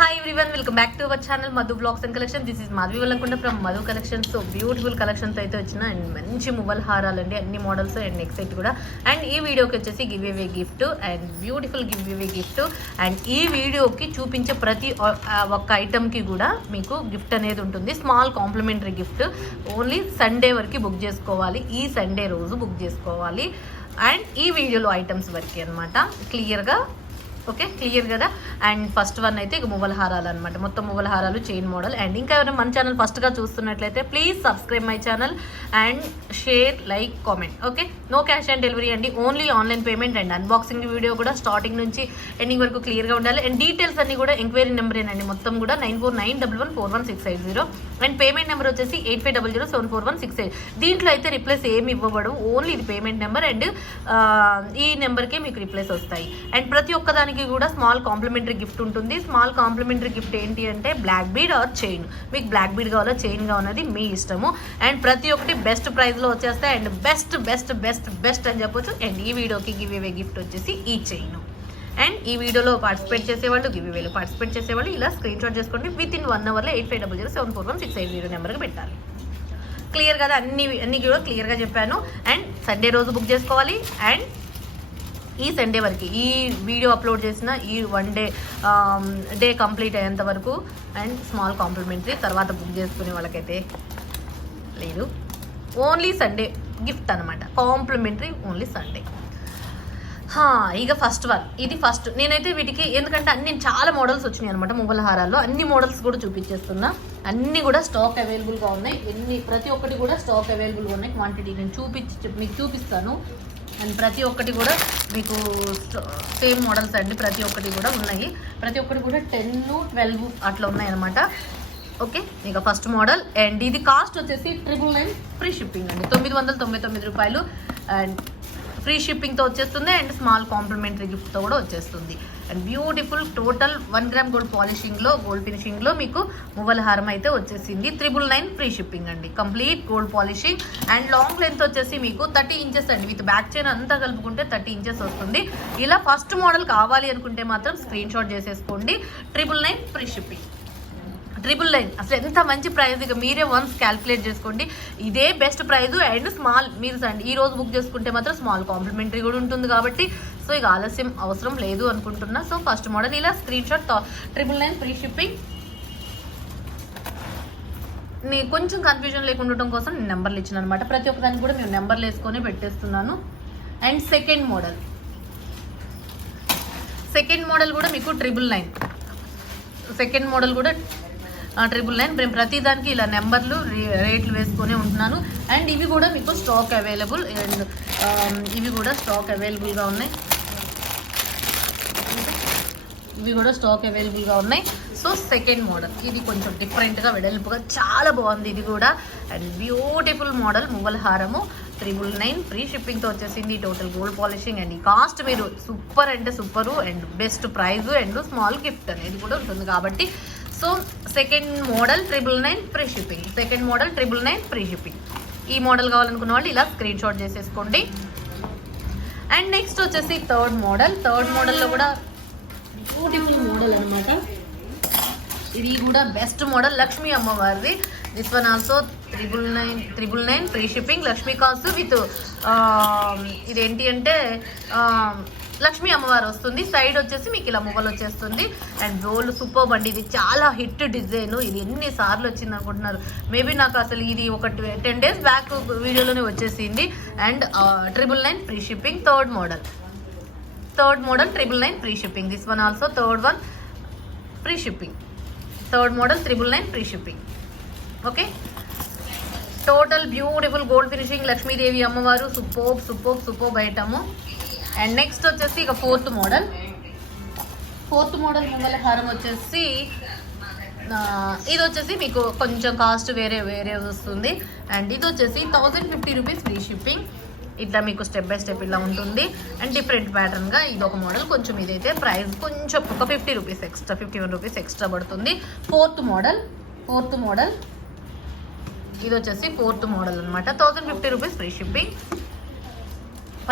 Hi everyone, welcome back to our channel Madhu Vlogs and Collections. This is Madhvi Vallankunda from Madhu Collections. So beautiful collections అయితే వచ్చిన and మంచి మువ్వల హారాలండి, అన్ని models and next set కూడా. And ఈ వీడియోకి వచ్చేసి give away gift and beautiful give away gift. And ఈ వీడియోకి చూపించే ప్రతి ఒక్క ఐటమ్కి కూడా మీకు గిఫ్ట్ అనేది ఉంటుంది. Small complementary gift. Only Sunday వరకు బుక్ చేసుకోవాలి, ఈ సండే రోజు బుక్ చేసుకోవాలి. అండ్ ఈ వీడియోలో ఐటమ్స్ వరకు అనమాట, క్లియర్గా ఓకే క్లియర్ కదా. అండ్ ఫస్ట్ వన్ అయితే ఇక మువ్వల హారాలు అనమాట, మొత్తం మువ్వల హారాలు చైన్ మోడల్. అండ్ ఇంకా ఎవరైనా మన ఛానల్ ఫస్ట్గా చూస్తున్నట్లయితే please subscribe my channel and share, like, comment. Okay, no cash on delivery అండి, only online payment. And unboxing video కూడా స్టార్టింగ్ నుంచి ఎండింగ్ వరకు క్లియర్గా ఉండాలి. అండ్ డీటెయిల్స్ అన్ని కూడా ఎంక్వైరీ నెంబర్ ఏనండి, మొత్తం కూడా 9491141680. అండ్ పేమెంట్ నెంబర్ వచ్చేసి 8500741680. దీంట్లో అయితే రిప్లేస్ ఏమి ఇవ్వబడు, ఓన్లీ ఇది పేమెంట్ నెంబర్. అండ్ ఈ నెంబర్కే మీకు రిప్లేస్ వస్తాయి. అండ్ ప్రతి ఒక్కదానికి కూడా స్మాల్ కాంప్లిమెంటరీ గిఫ్ట్ ఉంటుంది. స్మాల్ కాంప్లిమెంటరీ గిఫ్ట్ ఏంటి అంటే బ్లాక్ బీడ్ ఆర్ చైన్. మీకు బ్లాక్ బీడ్ కావాలో చైన్ కావాలన్నది మీ ఇష్టము. అండ్ ప్రతి ఒక్కటి బెస్ట్ ప్రైస్లో వచ్చేస్తాయి. And best best best best అని చెప్పొచ్చు. అండ్ ఈ వీడియోకి గివ్ అవే గిఫ్ట్ వచ్చేసి ఈ చైన్. అండ్ ఈ వీడియోలో పార్టిసిపేట్ చేసేవాళ్ళు, గివ్ అవేలో పార్టిసిపేట్ చేసేవాళ్ళు ఇలా స్క్రీన్ షాట్ చేసుకోండి. విత్ ఇన్ 1 అవర్లో 8500741680 నెంబర్కి పెట్టాలి. క్లియర్ కదా, అన్ని కూడా క్లియర్గా చెప్పాను. అండ్ సండే రోజు బుక్ చేసుకోవాలి. అండ్ ఈ సండే వరకు ఈ వీడియో అప్లోడ్ చేసిన ఈ 1 డే కంప్లీట్ అయ్యేంత వరకు. అండ్ స్మాల్ కాంప్లిమెంటరీ తర్వాత బుక్ చేసుకునే వాళ్ళకైతే లేదు, ఓన్లీ సండే గిఫ్ట్ అనమాట. Complimentary only Sunday. ఇక ఫస్ట్ వన్, ఇది ఫస్ట్. నేనైతే వీటికి ఎందుకంటే అన్ని చాలా మోడల్స్ వచ్చినాయి అనమాట మువ్వల హారాల్లో. అన్ని మోడల్స్ కూడా చూపించేస్తున్నా, అన్నీ కూడా స్టాక్ అవైలబుల్గా ఉన్నాయి. ప్రతి ఒక్కటి కూడా స్టాక్ అవైలబుల్గా ఉన్నాయి. క్వాంటిటీ నేను మీకు చూపిస్తాను. అండ్ ప్రతి ఒక్కటి కూడా మీకు సేమ్ మోడల్స్ అండి, ప్రతి ఒక్కటి కూడా ఉన్నాయి. ప్రతి ఒక్కటి కూడా 10, 12 అట్లా ఉన్నాయి అనమాట. ఓకే, ఇక ఫస్ట్ మోడల్. అండ్ ఇది కాస్ట్ వచ్చేసి 999 ఫ్రీ షిప్పింగ్ అండి, 999 రూపాయలు. అండ్ ఫ్రీ షిప్పింగ్తో వచ్చేస్తుంది. అండ్ స్మాల్ కాంప్లిమెంటరీ గిఫ్ట్తో కూడా వచ్చేస్తుంది. And beautiful total 1 gram gold పాలిషింగ్లో, గోల్డ్ ఫినిషింగ్లో మీకు మువ్వల హారం అయితే వచ్చేసింది. 999 ఫ్రీ షిప్పింగ్ అండి, complete gold polishing. And long length వచ్చేసి మీకు 30 ఇంచెస్ అండి, విత్ బ్యాక్ చైన్ అంతా కలుపుకుంటే 30 ఇంచెస్ వస్తుంది. ఇలా ఫస్ట్ మోడల్ కావాలి అనుకుంటే మాత్రం స్క్రీన్ షాట్ చేసేసుకోండి. 999 ఫ్రీ షిప్పింగ్. 999 అసలు ఎంత మంచి ప్రైస్. ఇక మీరే వన్స్ క్యాల్కులేట్ చేసుకోండి, ఇదే బెస్ట్ ప్రైస్. అండ్ స్మాల్ మీరు ఈ రోజు బుక్ చేసుకుంటే మాత్రం స్మాల్ కాంప్లిమెంటరీ కూడా ఉంటుంది కాబట్టి సో ఇక ఆలస్యం అవసరం లేదు అనుకుంటున్నా. సో ఫస్ట్ మోడల్ ఇలా స్క్రీన్ షాట్ 999 ఫ్రీ షిప్పింగ్. నేను కొంచెం కన్ఫ్యూజన్ లేకుండా ఉండటం కోసం నేను నెంబర్లు ఇచ్చిన అనమాట. ప్రతి ఒక్కదానికి కూడా మేము నెంబర్లు వేసుకొని పెట్టేస్తున్నాను. అండ్ సెకండ్ మోడల్ కూడా మీకు 999. సెకండ్ మోడల్ కూడా 999. మేము ప్రతి దానికి ఇలా నెంబర్లు రేట్లు వేసుకొని ఉంటున్నాను. అండ్ ఇవి కూడా మీకు స్టాక్ అవైలబుల్. అండ్ ఇవి కూడా స్టాక్ అవైలబుల్గా ఉన్నాయి. సో సెకండ్ మోడల్ ఇది కొంచెం డిఫరెంట్గా వెడల్పుగా చాలా బాగుంది ఇది కూడా. అండ్ బ్యూటిఫుల్ మోడల్ మువ్వల హారము 999 ఫ్రీ షిప్పింగ్తో వచ్చేసింది. Total gold polishing. అండ్ ఈ కాస్ట్ మీరు సూపర్ అంటే super. And best price and small gift అనేది కూడా ఉంటుంది కాబట్టి so second model 999 free shipping. Second model 999 free shipping. ఈ మోడల్ కావాలనుకున్న వాళ్ళు ఇలా స్క్రీన్ షాట్ చేసేసుకోండి. అండ్ నెక్స్ట్ వచ్చేసి థర్డ్ మోడల్లో కూడా బ్యూటిఫుల్ మోడల్ అనమాట. ఇది కూడా బెస్ట్ మోడల్, లక్ష్మీ అమ్మవారిది. This one also 999 free shipping. Lakshmi cost with ఇదేంటి అంటే లక్ష్మీ అమ్మవారు వస్తుంది. సైడ్ వచ్చేసి మీకు ఇలా మువ్వలు వచ్చేస్తుంది. అండ్ రోల్ సూపర్ అండి, ఇది చాలా హిట్ డిజైన్. ఇది ఎన్నిసార్లు వచ్చింది అనుకుంటున్నారు? మేబీ నాకు అసలు ఇది ఒక 10 days బ్యాక్ వీడియోలోనే వచ్చేసింది. And 999 free shipping. Third model 999 free shipping. This one also third one free shipping. Third model 999 free shipping. Okay, total beautiful gold finishing Lakshmidevi అమ్మవారు. Super item. అండ్ నెక్స్ట్ వచ్చేసి ఇక ఫోర్త్ మోడల్ మువ్వల హారం వచ్చేసి ఇది వచ్చేసి మీకు కొంచెం కాస్ట్ వేరే వస్తుంది. అండ్ ఇది వచ్చేసి 1050 రూపీస్ ఫ్రీ షిప్పింగ్. ఇట్లా మీకు స్టెప్ బై స్టెప్ ఇలా ఉంటుంది. అండ్ డిఫరెంట్ ప్యాటర్న్గా ఇది ఒక మోడల్. కొంచెం ఇదైతే ప్రైస్ కొంచెం ఒక 50 రూపీస్ ఎక్స్ట్రా, 51 రూపీస్ ఎక్స్ట్రా పడుతుంది. ఫోర్త్ మోడల్ ఇది వచ్చేసి ఫోర్త్ మోడల్ అనమాట. 1050 రూపీస్ ఫ్రీ షిప్పింగ్.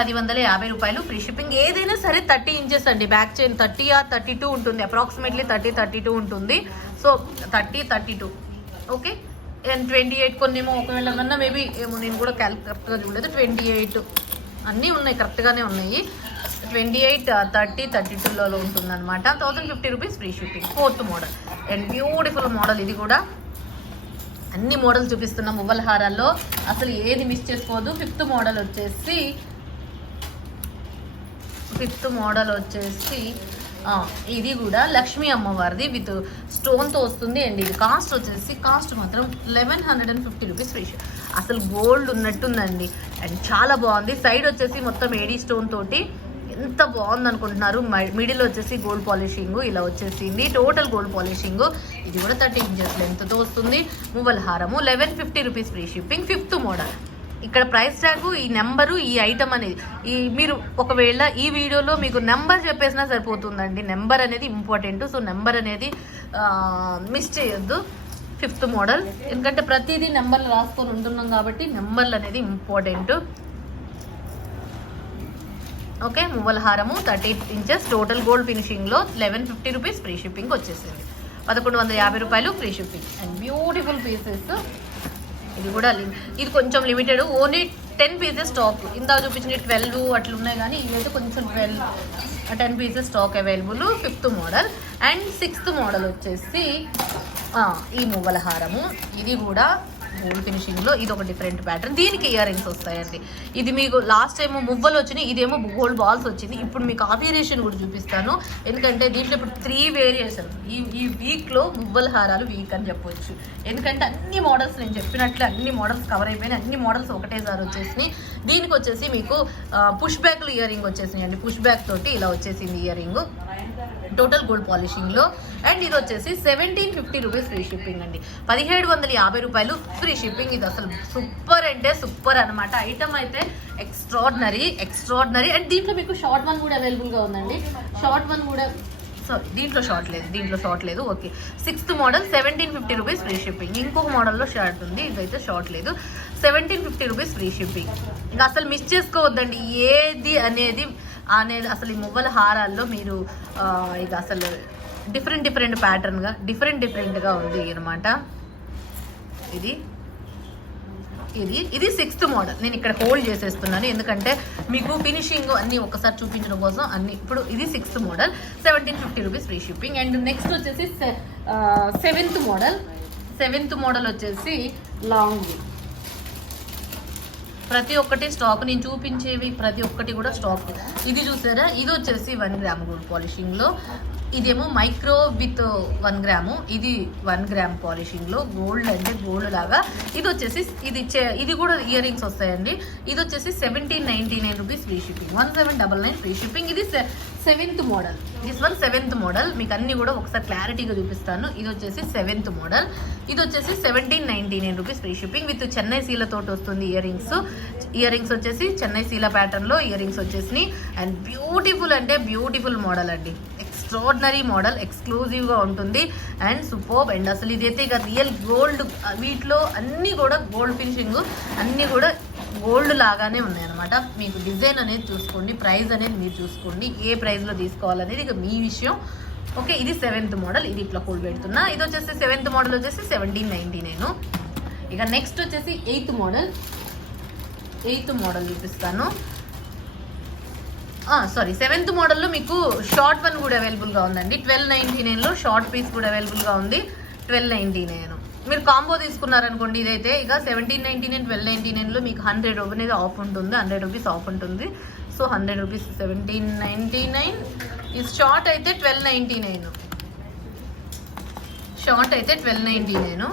1050 రూపాయలు ఫ్రీ షిప్పింగ్. ఏదైనా సరే 30 ఇంచెస్ అండి. బ్యాక్ చైన్ 30 ఆర్ 32 ఉంటుంది, అప్రాక్సిమేట్లీ 30-32 ఉంటుంది. So 30-32 okay. అండ్ 28 కొన్నేమో ఒకవేళ కన్నా మేబీ ఏమో నేను కూడా కరెక్ట్గా చూడలేదు. 28 అన్నీ ఉన్నాయి, కరెక్ట్గానే ఉన్నాయి. 28, 30, 32లో ఉంటుంది అనమాట. 1050 rupees free shipping. 4th model and beautiful model. ఇది కూడా అన్ని మోడల్స్ చూపిస్తున్నాం మువ్వల హారాల్లో, అసలు ఏది మిస్ చేసుకోవద్దు. 5th మోడల్ వచ్చేసి ఇది కూడా లక్ష్మీ అమ్మవారిది విత్ స్టోన్తో వస్తుంది. అండ్ ఇది కాస్ట్ మాత్రం 1150 రూపీస్ ఫ్రీ షిప్. అసలు గోల్డ్ ఉన్నట్టుందండి. అండ్ చాలా బాగుంది. సైడ్ వచ్చేసి మొత్తం ఏడీ స్టోన్ తోటి ఎంత బాగుంది అనుకుంటున్నారు. మిడిల్ వచ్చేసి గోల్డ్ పాలిషింగ్ ఇలా వచ్చేసింది, టోటల్ గోల్డ్ పాలిషింగ్. ఇది కూడా 30 ఇంచెస్ లెంత్తో వస్తుంది. మువ్వల హారము 1150 rupees free shipping. 5th model. ఇక్కడ ప్రైస్ ట్యాగ్, ఈ నెంబరు, ఈ ఐటమ్ అనేది మీరు ఒకవేళ ఈ వీడియోలో మీకు నెంబర్ చెప్పేసినా సరిపోతుందండి. నెంబర్ అనేది ఇంపార్టెంట్. సో నెంబర్ అనేది మిస్ చేయొద్దు. 5th మోడల్, ఎందుకంటే ప్రతిదీ నెంబర్లు రాసుకొని ఉంటున్నాం కాబట్టి నెంబర్లు అనేది ఇంపార్టెంట్. ఓకే. మువ్వల హారము 30 ఇంచెస్ టోటల్ గోల్డ్ ఫినిషింగ్లో 1150 రూపీస్ ఫ్రీ షిప్పింగ్ వచ్చేసింది. 1150 రూపాయలు free shipping. And beautiful pieces. ఇది కూడా ఇది కొంచెం లిమిటెడ్, ఓన్లీ 10 పీసెస్ స్టాక్. ఇందాక చూపించిన 12 అట్లా ఉన్నాయి, కానీ ఇవైతే కొంచెం 10 pieces stock available. 5th model. And 6th model వచ్చేసి ఈ మువ్వల హారము. ఇది కూడా గోల్డ్ ఫినిషింగ్లో. ఇది ఒక డిఫరెంట్ ప్యాటర్న్. దీనికి ఇయర్ రింగ్స్ వస్తాయండి. ఇది మీకు లాస్ట్ టైం మువ్వలు వచ్చినాయి, ఇదేమో గోల్డ్ బాల్స్ వచ్చింది. ఇప్పుడు మీకు ఆ వేరియేషన్ కూడా చూపిస్తాను, ఎందుకంటే దీంట్లో ఇప్పుడు 3 వేరియేషన్. ఈ వీక్లో మువ్వల హారాలు వీక్ అని చెప్పొచ్చు. ఎందుకంటే అన్ని మోడల్స్ నేను చెప్పినట్లు అన్ని మోడల్స్ కవర్ అయిపోయినాయి. అన్ని మోడల్స్ ఒకటేసారి వచ్చేసినాయి. దీనికి వచ్చేసి మీకు పుష్ బ్యాక్లు ఇయర్ రింగ్ వచ్చేసినాయి అండి. పుష్ బ్యాక్ తోటి ఇలా వచ్చేసింది ఇయర్ రింగ్, టోటల్ గోల్డ్ పాలిషింగ్లో. అండ్ ఇది వచ్చేసి 1750 రూపీస్ ఫ్రీ షిప్పింగ్ అండి. 1750 రూపాయలు ఫ్రీ షిప్పింగ్. ఇది అసలు సూపర్ అంటే సూపర్ అనమాట. ఐటమ్ అయితే ఎక్స్ట్రాడినరీ. అండ్ దీంట్లో మీకు షార్ట్ వన్ కూడా అవైలబుల్గా ఉందండి. షార్ట్ వన్ కూడా దీంట్లో షార్ట్ లేదు. Okay. 6th model 1750 rupees free shipping. ఇంకొక మోడల్లో షార్ట్ ఉంది, ఇదైతే షార్ట్ లేదు. 1750 రూపీస్ ఫ్రీ షిప్పింగ్. ఇంకా అసలు మిస్ చేసుకోవద్దండి ఏది అనేది అసలు ఈ మువ్వల హారాల్లో మీరు ఇక అసలు డిఫరెంట్ ప్యాటర్న్గా డిఫరెంట్గా ఉంది అనమాట. ఇది 6th మోడల్. నేను ఇక్కడ హోల్డ్ చేసేస్తున్నాను, ఎందుకంటే మీకు ఫినిషింగ్ అన్నీ ఒకసారి చూపించడం కోసం అన్ని. ఇప్పుడు ఇది 6th model 1750 rupees free shipping. And next వచ్చేసి 7th మోడల్ వచ్చేసి లాంగ్. ప్రతి ఒక్కటి స్టాక్, నేను చూపించేవి ప్రతి ఒక్కటి కూడా స్టాక్. ఇది చూసారా, ఇది వచ్చేసి 1 గ్రామ్ గోల్డ్ పాలిషింగ్లో. ఇదేమో మైక్రో విత్ 1 గ్రాము. ఇది 1 గ్రామ్ పాలిషింగ్లో గోల్డ్ అంటే గోల్డ్ లాగా. ఇది వచ్చేసి ఇది కూడా ఇయర్ రింగ్స్ వస్తాయండి. ఇది వచ్చేసి 1799 rupees free shipping. 1799 free shipping. ఇది 7th model. This one 7th model. మీకు అన్ని కూడా ఒకసారి క్లారిటీగా చూపిస్తాను. ఇది వచ్చేసి 7th మోడల్. ఇది వచ్చేసి 1799 rupees free shipping with Chennai సీలతో వస్తుంది ఇయర్ రింగ్స్ వచ్చేసి చెన్నై సీల ప్యాటర్న్లో ఇయర్ రింగ్స్ వచ్చేసి. అండ్ బ్యూటిఫుల్ అంటే బ్యూటిఫుల్ మోడల్ అండి. ఎక్స్ట్రాడినరీ మోడల్, ఎక్స్క్లూజివ్గా ఉంటుంది అండ్ సూపర్బ్. అండ్ అసలు ఇదైతే ఇక రియల్ గోల్డ్. వీటిలో అన్నీ కూడా గోల్డ్ ఫినిషింగ్, అన్నీ కూడా గోల్డ్ లాగానే ఉన్నాయన్నమాట. మీకు డిజైన్ అనేది చూసుకోండి, ప్రైస్ అనేది మీరు చూసుకోండి, ఏ ప్రైస్లో తీసుకోవాలనేది ఇక మీ విషయం. ఓకే. ఇది 7th మోడల్. ఇది ఇట్లా హోల్డ్ పెడుతున్నా. ఇది వచ్చేసి 7th మోడల్ వచ్చేసి 1799. ఇక నెక్స్ట్ వచ్చేసి 8th మోడల్ చూపిస్తాను. 7th మోడల్లో మీకు షార్ట్ వన్ కూడా అవైలబుల్గా ఉందండి. 1299లో షార్ట్ పీస్ కూడా అవైలబుల్గా ఉంది. 1299 మీరు కాంబో తీసుకున్నారనుకోండి, ఇదైతే ఇక 1799 1299లో మీకు 100 అనేది ఆఫ్ ఉంటుంది. 100 రూపీస్ ఆఫ్ ఉంటుంది. So 100 rupees 1799. ఈ షార్ట్ అయితే 1299. షార్ట్ అయితే 1299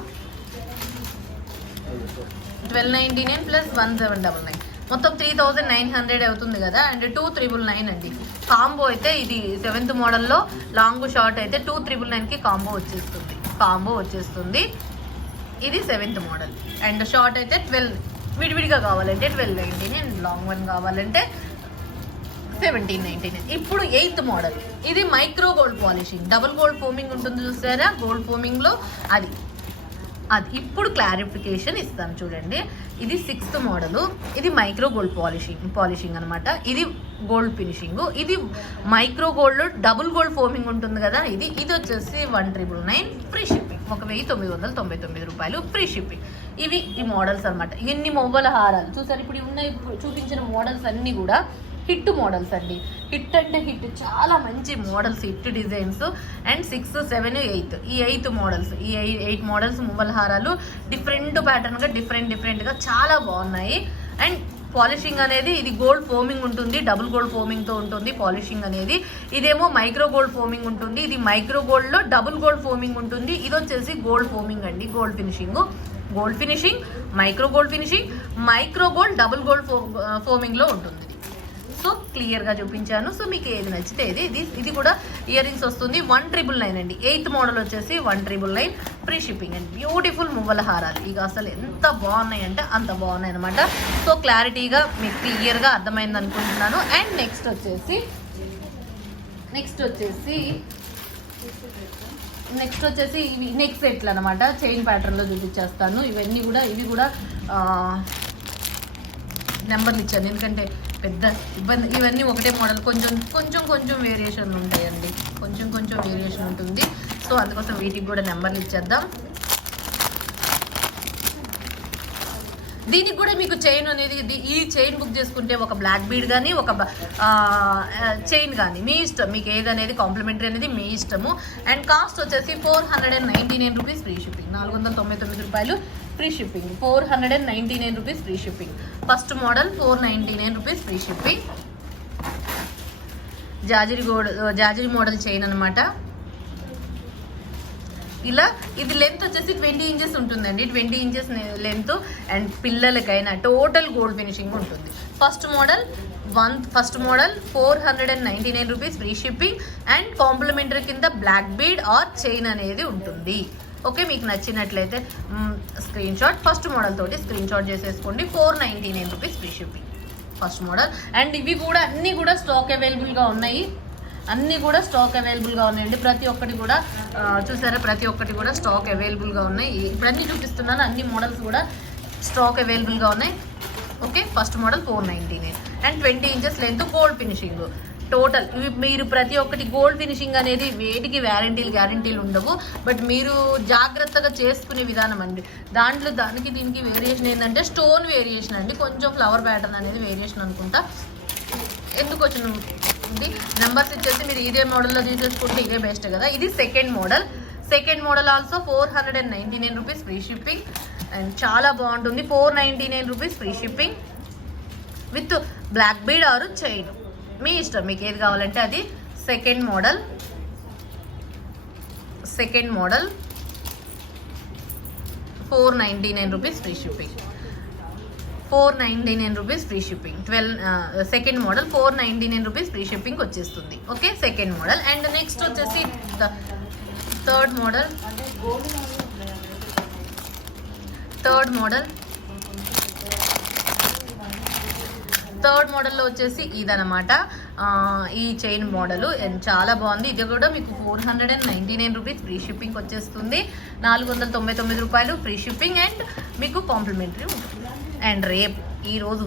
ప్లస్ 1799 మొత్తం 3900 అవుతుంది కదా. అండ్ 2999 అండి కాంబో అయితే. ఇది 7th మోడల్లో లాంగ్ షార్ట్ అయితే 2999కి కాంబో వచ్చేస్తుంది. ఇది 7th మోడల్. అండ్ షార్ట్ అయితే 12 విడివిడిగా కావాలంటే 1299, లాంగ్ వన్ కావాలంటే 1799. ఇప్పుడు 8th మోడల్. ఇది micro gold polishing, double gold foaming ఉంటుంది చూసారా, గోల్డ్ ఫోమింగ్లో అది. అది ఇప్పుడు క్లారిఫికేషన్ ఇస్తాను చూడండి. ఇది 6th మోడలు. ఇది మైక్రో గోల్డ్ పాలిషింగ్ అనమాట. ఇది గోల్డ్ ఫినిషింగ్. ఇది micro gold double gold foaming ఉంటుంది కదా, ఇది వచ్చేసి 1999 ఫ్రీ షిప్పింగ్. 1999 రూపాయలు ఫ్రీ షిప్పింగ్. ఇవి ఈ మోడల్స్ అనమాట. ఎన్ని మొవ్వల హారాలు చూసారు. ఇప్పుడు చూపించిన మోడల్స్ అన్నీ కూడా హిట్ మోడల్స్ అండి. హిట్ అంటే హిట్, చాలా మంచి మోడల్స్, హిట్ డిజైన్స్. అండ్ 6, 7, 8 ఈ 8 మోడల్స్, ఈ 8 మోడల్స్ మువ్వల హారాలు డిఫరెంట్ ప్యాటర్న్గా డిఫరెంట్గా చాలా బాగున్నాయి. అండ్ పాలిషింగ్ అనేది ఇది గోల్డ్ ఫోమింగ్ ఉంటుంది, డబుల్ గోల్డ్ ఫోమింగ్తో ఉంటుంది పాలిషింగ్ అనేది. ఇదేమో మైక్రో గోల్డ్ ఫోమింగ్ ఉంటుంది. ఇది మైక్రో గోల్డ్లో డబుల్ గోల్డ్ ఫోమింగ్ ఉంటుంది. ఇది వచ్చేసి గోల్డ్ ఫోమింగ్ అండి, gold finishing, micro gold finishing, micro gold double gold ఫోమింగ్లో ఉంటుంది. సో క్లియర్గా చూపించాను. సో మీకు ఏది నచ్చితే ఇది కూడా ఇయర్ రింగ్స్ వస్తుంది. 1999 అండి. 8th మోడల్ వచ్చేసి 1999 ఫ్రీ షిప్పింగ్ అండ్ బ్యూటిఫుల్ మువ్వల హారాలు. ఇక అసలు ఎంత బాగున్నాయి అంటే అంత బాగున్నాయి అనమాట. సో క్లారిటీగా మీకు క్లియర్గా అర్థమైంది అనుకుంటున్నాను. అండ్ నెక్స్ట్ వచ్చేసి ఇవి నెక్స్ట్ సెట్లు అనమాట. చైన్ ప్యాటర్న్లో చూపించేస్తాను. ఇవి కూడా నెంబర్లు ఇచ్చాను ఎందుకంటే పెద్ద ఇబ్బంది. ఇవన్నీ ఒకటే మోడల్, కొంచెం వేరియేషన్ ఉంటాయండి, కొంచెం వేరియేషన్ ఉంటుంది. సో అందుకోసం వీటికి కూడా నెంబర్లు ఇచ్చేద్దాం. దీనికి కూడా మీకు చైన్ అనేది, ఈ చైన్ బుక్ చేసుకుంటే ఒక బ్లాక్ బీడ్ కానీ ఒక చైన్ కానీ మీ ఇష్టం, మీకు ఏదనేది కాంప్లిమెంటరీ అనేది మీ ఇష్టము. అండ్ కాస్ట్ వచ్చేసి 499 రూపీస్ ఫ్రీ షిప్పింగ్. 499 రూపాయలు free shipping. 499 rupees free shipping. First model 499 rupees free shipping. జాజిరి మోడల్ చైన్ అనమాట. ఇలా ఇది లెంత్ వచ్చేసి 20 ఇంచెస్ ఉంటుందండి. 20 ఇంచెస్ లెంత్. అండ్ పిల్లలకైనా టోటల్ గోల్డ్ ఫినిషింగ్ ఉంటుంది. First model 499 rupees free shipping. And complimentary కింద బ్లాక్ బీడ్ ఆర్ చైన్ అనేది ఉంటుంది. ఓకే, మీకు నచ్చినట్లయితే స్క్రీన్ షాట్, ఫస్ట్ మోడల్ తోటి స్క్రీన్ షాట్ చేసేసుకోండి. 499 rupees free shipping first model. And ఇవి కూడా అన్నీ కూడా స్టాక్ అవైలబుల్గా ఉన్నాయి. ఉన్నాయండి. ప్రతి ఒక్కటి కూడా చూసారా, ప్రతి ఒక్కటి కూడా స్టాక్ అవైలబుల్గా ఉన్నాయి. ఇప్పుడు అన్నీ చూపిస్తున్నాను, అన్ని మోడల్స్ కూడా స్టాక్ అవైలబుల్గా ఉన్నాయి. Okay, first model 499 and 20 inches length, gold finishing. Total ఇవి మీరు ప్రతి ఒక్కటి గోల్డ్ ఫినిషింగ్ అనేది వేటికి గ్యారంటీలు ఉండవు. బట్ మీరు జాగ్రత్తగా చేసుకునే విధానం అండి. దానికి దీనికి వేరియేషన్ ఏంటంటే స్టోన్ వేరియేషన్ అండి, కొంచెం ఫ్లవర్ ప్యాటర్న్ అనేది వేరియేషన్ అనుకుంటా. ఎందుకు వచ్చిన నెంబర్స్ ఇచ్చేసి మీరు ఇదే మోడల్లో తీసేసుకుంటే ఇదే బెస్ట్ కదా. ఇది second model also 499 rupees free shipping. And చాలా బాగుంటుంది. 499 rupees free shipping with black bead or chain, మీ ఇష్టం, మీకు ఏది కావాలంటే అది. Second model 499 rupees free shipping. 499 rupees free shipping. Second model 499 rupees free shipping వచ్చేస్తుంది. Okay, second model. And next వచ్చేసి థర్డ్ మోడల్లో వచ్చేసి ఇదనమాట. ఈ చైన్ మోడల్ చాలా బాగుంది. ఇది కూడా మీకు 499 రూపీస్ ఫ్రీ షిప్పింగ్ వచ్చేస్తుంది. 499 రూపాయలు ఫ్రీ షిప్పింగ్. అండ్ మీకు కాంప్లిమెంటరీ ఉంటుంది. అండ్ ఈ రోజు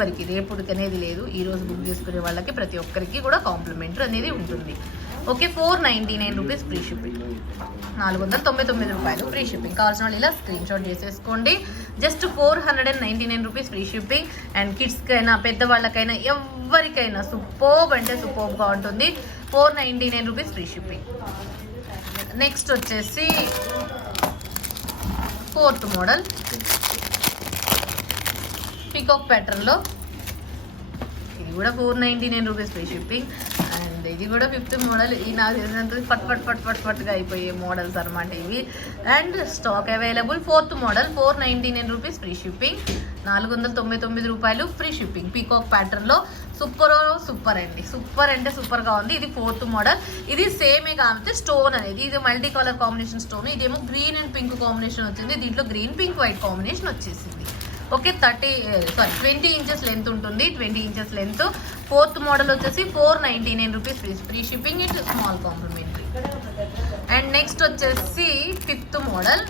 వరకు రేపుడికి అనేది లేదు. ఈ రోజు బుక్ చేసుకునే వాళ్ళకి ప్రతి ఒక్కరికి కూడా కాంప్లిమెంటరీ అనేది ఉంటుంది. Okay, 499 rupees free shipping. 499 రూపాయలు ఫ్రీ షిప్పింగ్. కావాల్సిన వాళ్ళు ఇలా స్క్రీన్ షాట్ చేసేసుకోండి. Just 499 rupees free shipping. And కిడ్స్కైనా పెద్దవాళ్ళకైనా ఎవరికైనా సూపర్బ్ అంటే సూపర్బ్గా ఉంటుంది. 499 రూపీస్ ఫ్రీ షిప్పింగ్. నెక్స్ట్ వచ్చేసి ఫోర్త్ మోడల్ పీకాక్ ప్యాటర్న్లో. ఇది కూడా 499 రూపీస్ ఫ్రీ షిప్పింగ్. అండ్ ఇది కూడా 5th మోడల్. ఈ నాకు తెలిసినంత పట్గా అయిపోయే మోడల్స్ అనమాట ఇవి. And stock available. 4th model 499 rupees free shipping. 499 రూపాయలు ఫ్రీ షిప్పింగ్. పీకాక్ ప్యాటర్న్లో సూపర్ అండి. సూపర్ అంటే సూపర్గా ఉంది. ఇది 4th మోడల్. ఇది సేమే కాబట్టి స్టోన్ అనేది ఇది మల్టీ కలర్ కాంబినేషన్ స్టోన్. ఇదేమో గ్రీన్ అండ్ పింక్ కాంబినేషన్ వచ్చింది. దీంట్లో గ్రీన్ పింక్ వైట్ కాంబినేషన్ వచ్చేసింది. ఓకే, 20 ఇంచెస్ లెంత్ ఉంటుంది. 20 ఇంచెస్ లెంత్. 4th మోడల్ వచ్చేసి 499 rupees free shipping. It small complimentary. And next వచ్చేసి 5th model.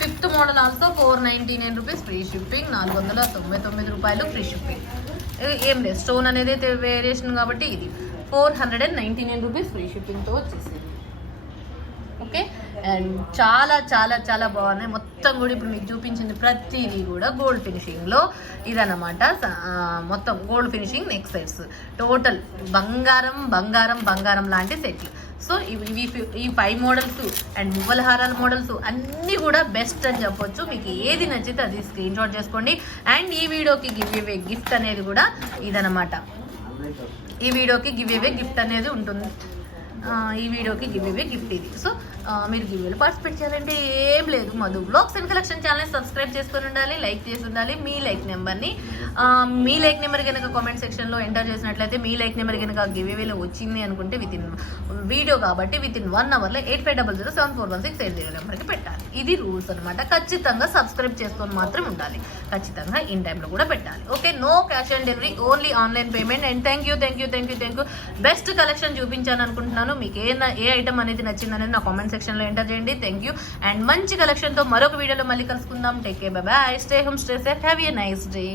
Fifth model also 499 rupees free shipping. 499 రూపాయలు free shipping. ఏం లేదు, stone అనేది అయితే వేరియేషన్ కాబట్టి ఇది 499 రూపీస్ ఫ్రీ షిప్పింగ్తో వచ్చేసింది. ఓకే, అండ్ చాలా చాలా చాలా బాగున్నాయి. మొత్తం కూడా ఇప్పుడు మీకు చూపించింది ప్రతిదీ కూడా గోల్డ్ ఫినిషింగ్లో ఇదన్నమాట. మొత్తం gold finishing neck sets, total బంగారం బంగారం బంగారం లాంటి సెట్లు. సో ఈ 5 మోడల్స్ అండ్ మువ్వల హారాల మోడల్స్ అన్నీ కూడా బెస్ట్ అని చెప్పొచ్చు. మీకు ఏది నచ్చితే అది స్క్రీన్ షాట్ చేసుకోండి. అండ్ ఈ వీడియోకి గివ్ అవే గిఫ్ట్ అనేది కూడా ఇదన్నమాట. ఈ వీడియోకి గివ్ అవే గిఫ్ట్ అనేది ఉంటుంది. ఈ వీడియోకి గివ్ అవే గిఫ్ట్ ఇది. సో మీరు గివ్ అవేలో పార్టిసిపేట్ చేయాలంటే ఏం లేదు, Madhu vlogs and collection channel subscribe చేసుకొని ఉండాలి, లైక్ చేసి ఉండాలి. మీ లైక్ నెంబర్ కనుక కామెంట్ సెక్షన్లో ఎంటర్ చేసినట్లయితే మీ లైక్ నెంబర్ కనుక గివ్ అవేలో వచ్చింది అనుకుంటే వీడియో కాబట్టి వితిన్ 1 అవర్లో 8500741680 నెంబర్కి పెట్టాలి. ఇది రూల్స్ అనమాట. ఖచ్చితంగా సబ్స్క్రైబ్ చేసుకొని మాత్రం ఉండాలి. ఖచ్చితంగా ఇన్ టైంలో కూడా పెట్టాలి. Okay, no cash on delivery, only online payment. And thank you. Best collection చూపించాను అనుకుంటున్నాను. మీకు ఏ ఐటమ్ అనేది నచ్చిందనేది నా కామెంట్ సెక్షన్లో ఎంటర్ చేయండి. Thank you. అండ్ మంచి కలెక్షన్తో మరొక వీడియోలో మళ్ళీ కలుసుకుందాం. Take care, by by, stay home, stay safe, have a nice day.